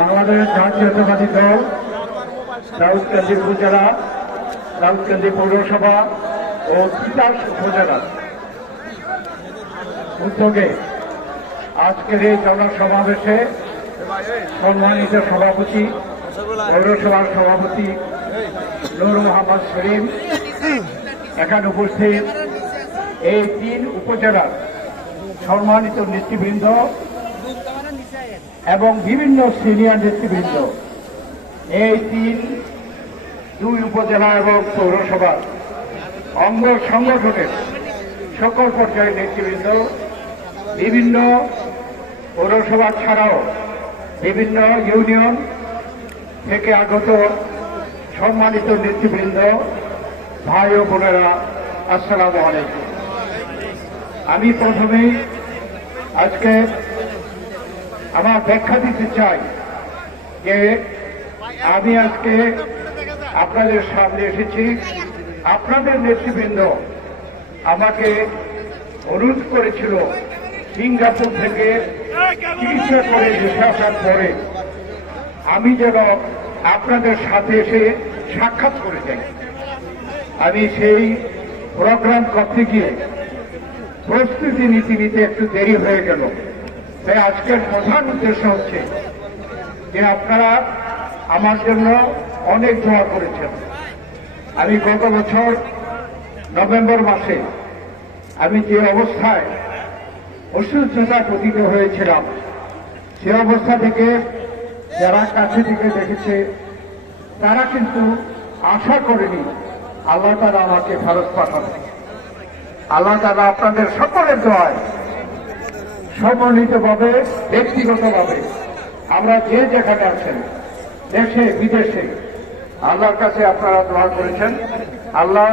বাংলাদেশ জাতীয়তাবাদী দল রাউতকান্দি উপজেলা, রাউতকান্দি পৌরসভা ও তিতাস উপজেলা উদ্যোগে আজকের এই জনসমাবেশে সম্মানিত সভাপতি, পৌরসভার সভাপতি নূর মোহাম্মদ সলিম, এখানে উপস্থিত এই 3 উপজেলার সম্মানিত নেতৃবৃন্দ এবং বিভিন্ন সিনিয়র নেতৃবৃন্দ, এই 2 উপজেলা এবং পৌরসভার অঙ্গ সংগঠনের সকল পর্যায়ের নেতৃবৃন্দ, বিভিন্ন পৌরসভা ছাড়াও বিভিন্ন ইউনিয়ন থেকে আগত সম্মানিত নেতৃবৃন্দ, ভাই ও বোনেরা, আসসালামু আলাইকুম। আমি প্রথমেই আজকে আমার ব্যাখ্যা দিতে চাই যে আমি আজকে আপনাদের সামনে এসেছি। আপনাদের নেতৃবৃন্দ আমাকে অনুরোধ করেছিল সিঙ্গাপুর থেকে চিকিৎসা করে দেশে আসার পরে আমি যেন আপনাদের সাথে এসে সাক্ষাৎ করে যাই। আমি সেই প্রোগ্রাম করতে গিয়ে প্রস্তুতি নিতে একটু দেরি হয়ে গেল। তাই আজকের প্রধান উদ্দেশ্য হচ্ছে যে আপনারা আমার জন্য অনেক দোয়া করেছেন। আমি গত বছর নভেম্বর মাসে আমি যে অবস্থায় অসুস্থতা পতিত হয়েছিলাম, সে অবস্থা থেকে যারা কাছে থেকে দেখেছে তারা কিন্তু আশা করেনি আল্লাহ তাআলা আমাকে ফেরত পাঠাবে। আল্লাহ তাআলা আপনাদের সকলের দোয়ায় সমন্বিতভাবে, ব্যক্তিগতভাবে আমরা যে যেখানে আছেন, দেশে বিদেশে, আল্লাহর কাছে আপনারা দোয়া করেছেন। আল্লাহ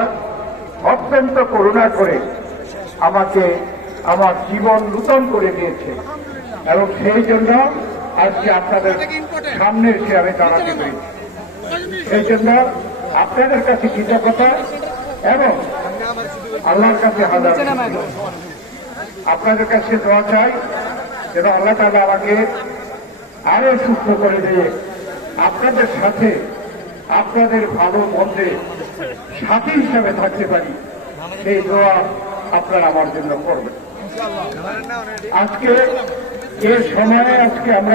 অত্যন্ত করুণা করে আমাকে আমার জীবন নূতন করে দিয়েছে এবং সেই জন্য আজকে আপনাদের সামনে এসে আমি দাঁড়াতে পেরেছি। সেই জন্য আপনাদের কাছে কৃতজ্ঞতা এবং আল্লাহর কাছে হাজার আপনাদের কাছে দোয়া চাই যেন আল্লাহ তাআলা আমাকে আরো সুস্থ করে দিয়ে আপনাদের সাথে, আপনাদের ভালো মন্দে সাথী হিসাবে থাকতে পারি, সেই দোয়া আপনারা আমার জন্য করবেন। আজকে যে সময়ে আমরা